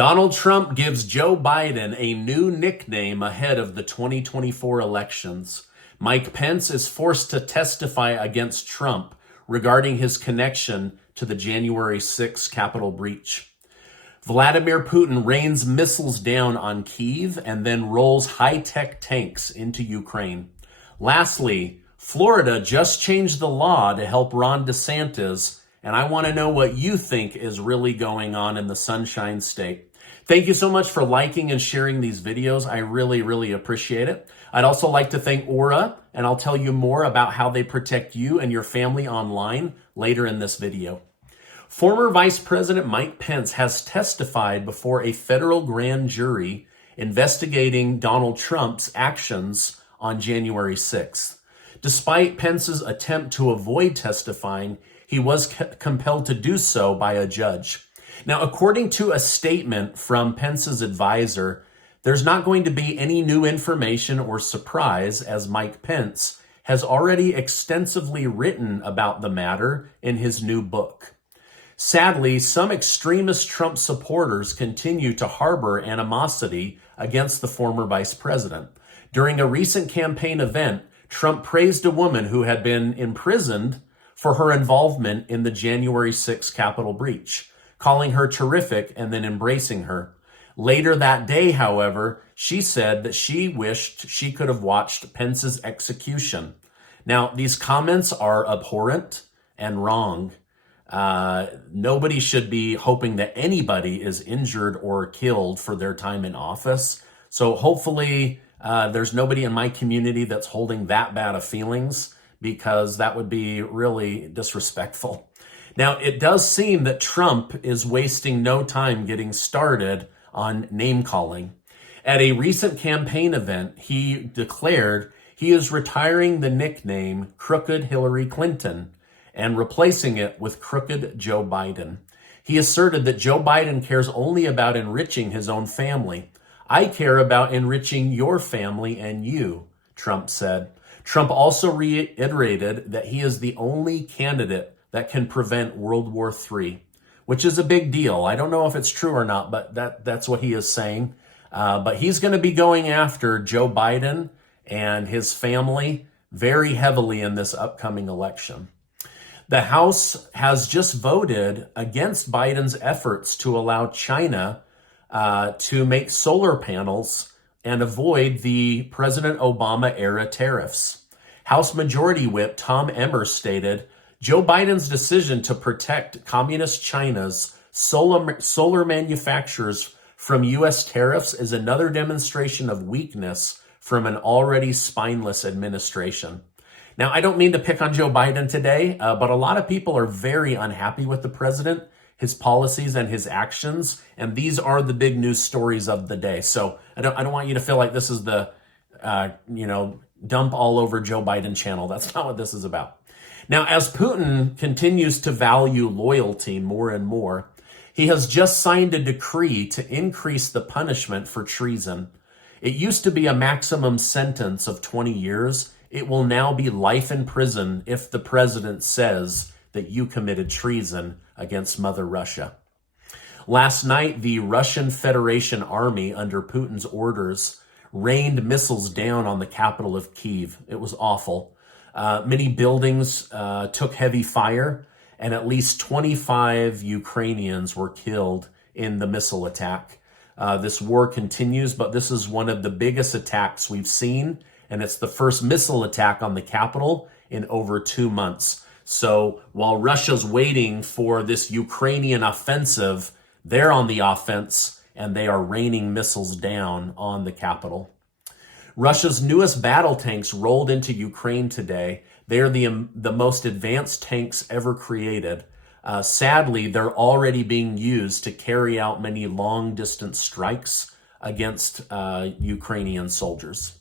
Donald Trump gives Joe Biden a new nickname ahead of the 2024 elections. Mike Pence is forced to testify against Trump regarding his connection to the January 6 Capitol breach. Vladimir Putin rains missiles down on Kyiv and then rolls high-tech tanks into Ukraine. Lastly, Florida just changed the law to help Ron DeSantis, and I want to know what you think is really going on in the Sunshine State. Thank you so much for liking and sharing these videos. I really appreciate it. I'd also like to thank Aura, and I'll tell you more about how they protect you and your family online later in this video. Former Vice President Mike Pence has testified before a federal grand jury investigating Donald Trump's actions on January 6th. Despite Pence's attempt to avoid testifying, he was compelled to do so by a judge. Now, according to a statement from Pence's advisor, there's not going to be any new information or surprise, as Mike Pence has already extensively written about the matter in his new book. Sadly, some extremist Trump supporters continue to harbor animosity against the former vice president. During a recent campaign event, Trump praised a woman who had been imprisoned for her involvement in the January 6 Capitol breach, calling her terrific and then embracing her. Later that day, however, she said that she wished she could have watched Pence's execution. Now, these comments are abhorrent and wrong. Nobody should be hoping that anybody is injured or killed for their time in office. So hopefully there's nobody in my community that's holding that bad of feelings, because that would be really disrespectful. Now, it does seem that Trump is wasting no time getting started on name-calling. At a recent campaign event, he declared he is retiring the nickname Crooked Hillary Clinton and replacing it with Crooked Joe Biden. He asserted that Joe Biden cares only about enriching his own family. "I care about enriching your family and you," Trump said. Trump also reiterated that he is the only candidate that can prevent World War III, which is a big deal. I don't know if it's true or not, but that's what he is saying. But he's going to be going after Joe Biden and his family very heavily in this upcoming election. The House has just voted against Biden's efforts to allow China to make solar panels and avoid the President Obama-era tariffs. House Majority Whip Tom Emmer stated, "Joe Biden's decision to protect Communist China's solar manufacturers from U.S. tariffs is another demonstration of weakness from an already spineless administration." Now, I don't mean to pick on Joe Biden today, but a lot of people are very unhappy with the president, his policies and his actions, and these are the big news stories of the day. So I don't want you to feel like this is the, dump all over Joe Biden channel. That's not what this is about. Now, as Putin continues to value loyalty more and more, he has just signed a decree to increase the punishment for treason. It used to be a maximum sentence of 20 years. It will now be life in prison if the president says that you committed treason against Mother Russia. Last night, the Russian Federation Army, under Putin's orders, rained missiles down on the capital of Kyiv. It was awful. Many buildings took heavy fire, and at least 25 Ukrainians were killed in the missile attack. This war continues, but this is one of the biggest attacks we've seen, and it's the first missile attack on the capital in over 2 months. So while Russia's waiting for this Ukrainian offensive, they're on the offense, and they are raining missiles down on the capital. Russia's newest battle tanks rolled into Ukraine today. They are the most advanced tanks ever created. Sadly, they're already being used to carry out many long-distance strikes against Ukrainian soldiers.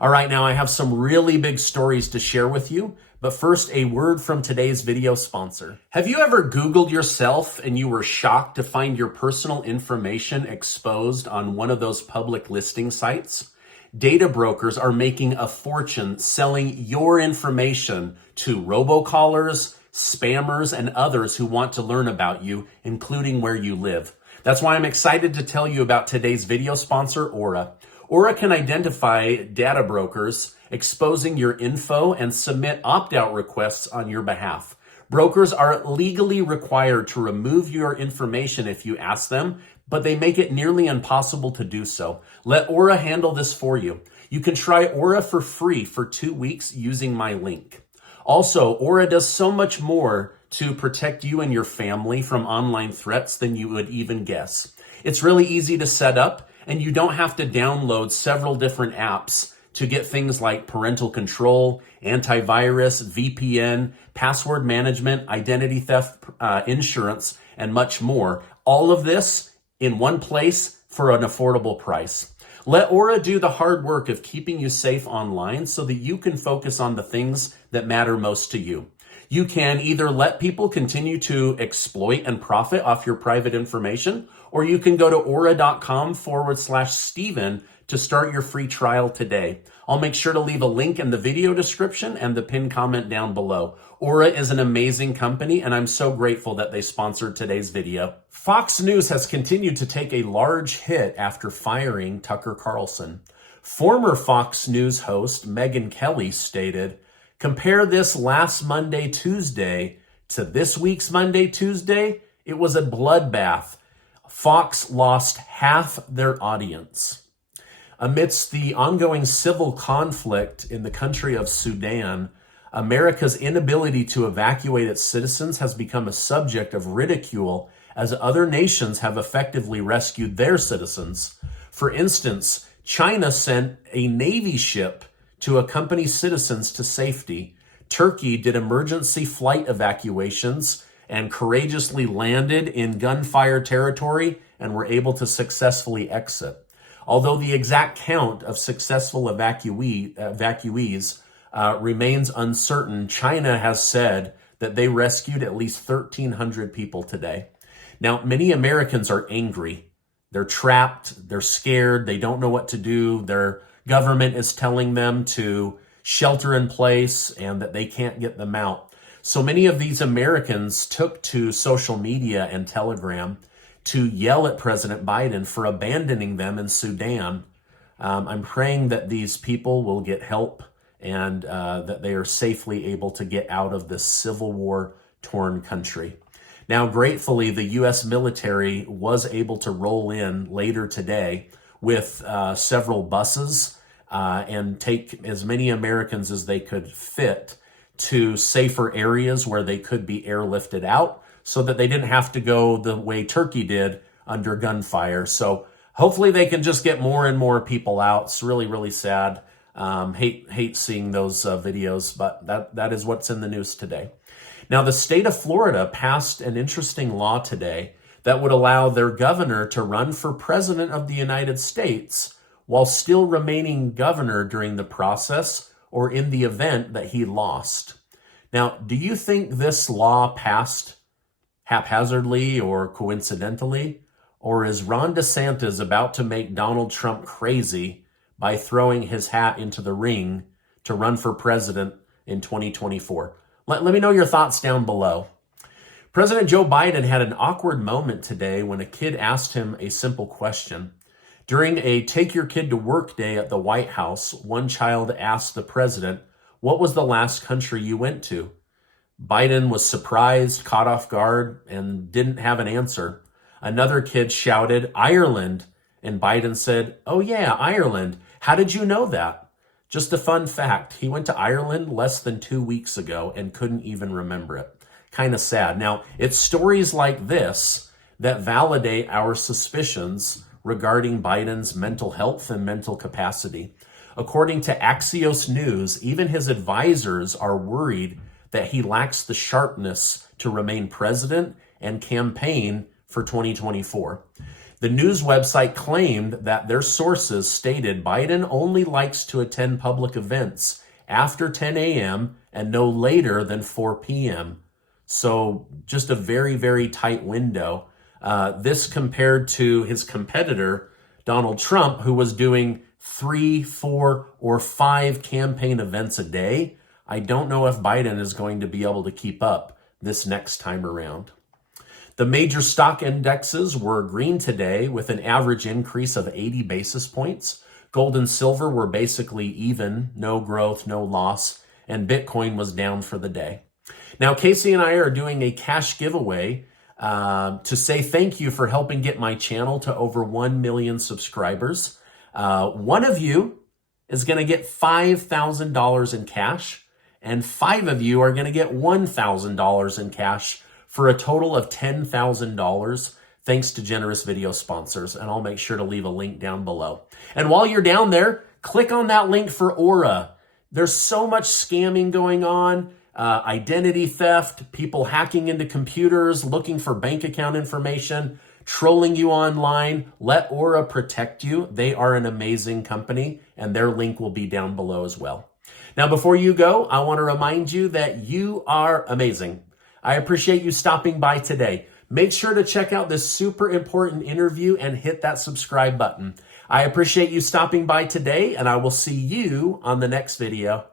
All right, now I have some really big stories to share with you, but first, a word from today's video sponsor. Have you ever Googled yourself and you were shocked to find your personal information exposed on one of those public listing sites? Data brokers are making a fortune selling your information to robocallers, spammers, and others who want to learn about you, including where you live. That's why I'm excited to tell you about today's video sponsor, Aura. Aura can identify data brokers exposing your info and submit opt-out requests on your behalf. Brokers are legally required to remove your information if you ask them, but they make it nearly impossible to do so. Let Aura handle this for you. You can try Aura for free for 2 weeks using my link. Also, Aura does so much more to protect you and your family from online threats than you would even guess. It's really easy to set up, and you don't have to download several different apps to get things like parental control, antivirus, VPN, password management, identity theft, insurance, and much more. All of this in one place for an affordable price. Let Aura do the hard work of keeping you safe online so that you can focus on the things that matter most to you. You can either let people continue to exploit and profit off your private information, or you can go to aura.com/Stephen to start your free trial today. I'll make sure to leave a link in the video description and the pinned comment down below. Aura is an amazing company, and I'm so grateful that they sponsored today's video. Fox News has continued to take a large hit after firing Tucker Carlson. Former Fox News host Megyn Kelly stated, "Compare this last Monday, Tuesday to this week's Monday, Tuesday. It was a bloodbath. Fox lost half their audience." Amidst the ongoing civil conflict in the country of Sudan, America's inability to evacuate its citizens has become a subject of ridicule as other nations have effectively rescued their citizens. For instance, China sent a Navy ship to accompany citizens to safety. Turkey did emergency flight evacuations and courageously landed in gunfire territory and were able to successfully exit. Although the exact count of successful evacuees remains uncertain, China has said that they rescued at least 1,300 people today. Now, many Americans are angry. They're trapped, they're scared, they don't know what to do. Their government is telling them to shelter in place and that they can't get them out. So many of these Americans took to social media and Telegram to yell at President Biden for abandoning them in Sudan. I'm praying that these people will get help and that they are safely able to get out of this civil war-torn country. Now, gratefully, the U.S. military was able to roll in later today with several buses and take as many Americans as they could fit to safer areas where they could be airlifted out so that they didn't have to go the way Turkey did under gunfire. So hopefully they can just get more and more people out. It's really, really sad. Hate seeing those videos, but that is what's in the news today. Now, the state of Florida passed an interesting law today that would allow their governor to run for president of the United States while still remaining governor during the process or in the event that he lost. Now, do you think this law passed haphazardly or coincidentally? Or is Ron DeSantis about to make Donald Trump crazy by throwing his hat into the ring to run for president in 2024? Let me know your thoughts down below. President Joe Biden had an awkward moment today when a kid asked him a simple question. During a Take Your Kid to Work day at the White House, one child asked the president, "What was the last country you went to?" Biden was surprised, caught off guard, and didn't have an answer. Another kid shouted, "Ireland," and Biden said, "Oh yeah, Ireland. How did you know that?" Just a fun fact, he went to Ireland less than 2 weeks ago and couldn't even remember it. Kind of sad. Now, it's stories like this that validate our suspicions regarding Biden's mental health and mental capacity. According to Axios News, even his advisors are worried that he lacks the sharpness to remain president and campaign for 2024. The news website claimed that their sources stated Biden only likes to attend public events after 10 a.m. and no later than 4 p.m. So just a very, very tight window. This compared to his competitor, Donald Trump, who was doing 3, 4, or 5 campaign events a day. I don't know if Biden is going to be able to keep up this next time around. The major stock indexes were green today with an average increase of 80 basis points. Gold and silver were basically even, no growth, no loss, and Bitcoin was down for the day. Now, Casey and I are doing a cash giveaway to say thank you for helping get my channel to over 1 million subscribers. One of you is going to get $5,000 in cash, and 5 of you are going to get $1,000 in cash for a total of $10,000, thanks to generous video sponsors. And I'll make sure to leave a link down below. And while you're down there, click on that link for Aura. There's so much scamming going on, identity theft, people hacking into computers, looking for bank account information, trolling you online. Let Aura protect you. They are an amazing company, and their link will be down below as well. Now, before you go, I want to remind you that you are amazing. I appreciate you stopping by today. Make sure to check out this super important interview and hit that subscribe button. I appreciate you stopping by today, and I will see you on the next video.